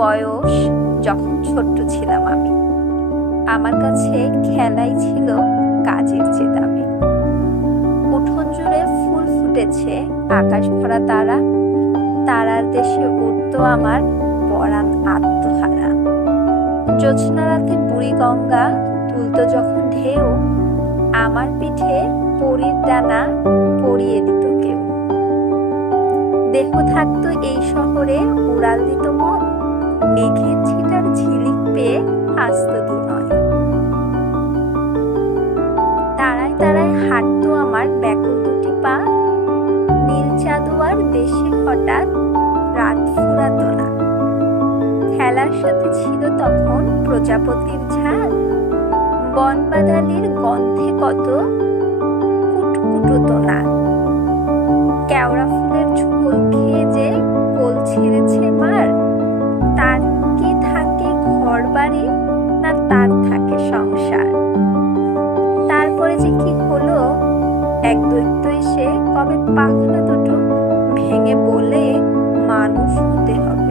বয়স যখন ছোট্ট ছিলাম আমি, আমার কাছে খেলাই ছিল কাজের চেয়ে দামি। উঠোন জুড়ে ফুল ফুটেছে, আকাশ ভরা তারা, তারার দেশে উঠত আমার পরাণ আত্মহারা। জ্যোৎস্না রাতে বুড়ি গঙ্গা তুলত যখন ঢেউ, আমার পিঠে পরীর ডানা পরিয়ে দিত কেউ। দেহ থাকতো এই শহরে, উড়াল দিত মন, মেঘের ছিটার ঝিলিক পেয়ে হাসত দুনয়। তারায় তারায় হাঁটতো আমার ব্যাকুল দুটি পা, নীল চাঁদোয়ার দেশে হঠাৎ রাত ফুরাতো না। খেলার সাথে ছিল তখন প্রজাপতির ঝাল, বনবাদালির গন্ধে কত কুটকুটো না। কেওড়া ফুলের ঝোল খেয়ে যে কোল ছেড়েছে মার, তার কি থাকে ঘর বাড়ি, না তার থাকে সংসার। তারপরে যে কি হলো, এক দৈত্য এসে কবে পাখনা দুটো ভেঙে বলে মানুষ হতে হবে।